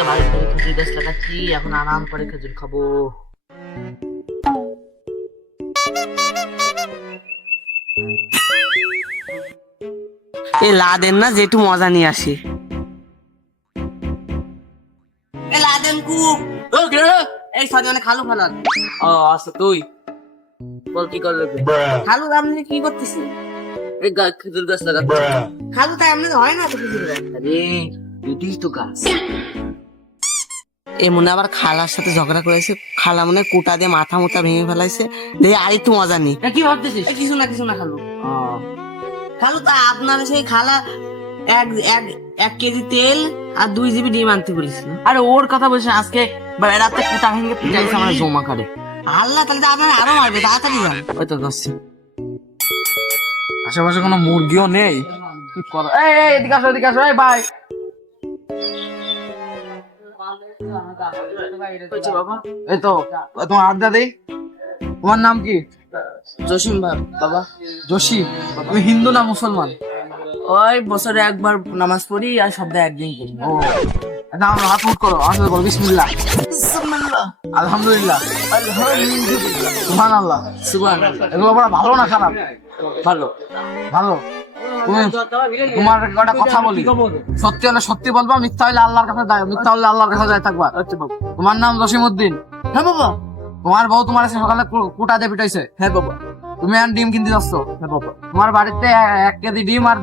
আজকে বাড়ির থেকে খেজুর গাছ লাগাচ্ছি, এখন আরাম করে খেজুর খাবো। এই লাদেন না যে একটু মজা নিয়ে আসি। এই লাদেন কুক এই সরি মানে খালু ফালান। ও আচ্ছা, তুই বল কি করবে? খালু আপনি কি করতেছেন? এই খেজুর গাছ লাগাচ্ছি। খালু তাই এমনি হয় না তো খেজুর গাছ। আরে এটিই তো গাছ। এ মনে আবার খালার সাথে ঝগড়া করেছে, খালা মনে কুটা দিয়ে মাথা মুথা ভেঙে ফেলাইছে। দেখি আর একটু মজা নি। কি ভাবতেছিস? কিছু না খালু। খালু তা আপনার সেই খালা এক এক 1 কেজি তেল আর 2 জিবি ডিম আনতে বলেছিল। আরে ওর কথা বলছিস? আজকে রাতে কুটা ভেঙে পিটাইছে আমার জমা করে। আল্লাহ, তাহলে তো আপনার আরো মারবে, তাড়াতাড়ি যান। ওই তো যাচ্ছি। আশেপাশে কোনো মুরগিও নেই। কি করা? এই এদিকে আসো, এদিকে আসো। এই ভাই, বাবা, এই তো তোমার আড্ডা দেই। তোমার নাম কি? জসিম ভাই। বাবা, যোশী। তুমি হিন্দু না মুসলমান? ওই বছরে একবার নামাজ পড়ি আর সপ্তাহে একদিন পড়ি। ও নাম হাত মুট করো, আসলে বলো বিসমিল্লাহ, আলহামদুলিল্লাহ, সুবহানাল্লাহ। সুবহানাল্লাহ। এগুলো বড় ভালো না খারাপ? ভালো। ভালো। তুমি তোমার একটা কথা বলি, সত্যি হলে সত্যি বলবা, মিথ্যা হলে আল্লাহর কাছে যায়, মিথ্যা হলে আল্লাহর কাছে যায় থাকবা। আচ্ছা বাবা। তোমার নাম জসিমউদ্দিন? হ্যাঁ বাবা। তোমার বউ তোমার এসে সকালে কুটা দিয়ে পিটাইছে? হ্যাঁ বাবা। তুমি আর ডিম কিনতে যাচ্ছ? হ্যাঁ বাবা। তোমার বাড়িতে 1 কেজি ডিম আর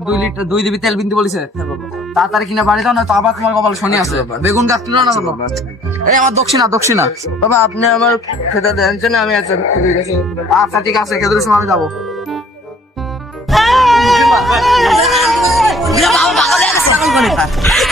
2 জিবি তেল কিনতে বলেছে? হ্যাঁ বাবা। তাড়াতাড়ি কিনে বাড়ি যাও, না তো আবার তোমার কপাল শনি আছে। বেগুন গাছ কিনো না বাবা। এই আমার দক্ষিণা। বাবা, আপনি আমার খেতে দেন না, আমি আচ্ছা আচ্ছা ঠিক আছে, খেজুরের সময় আমি যাবো।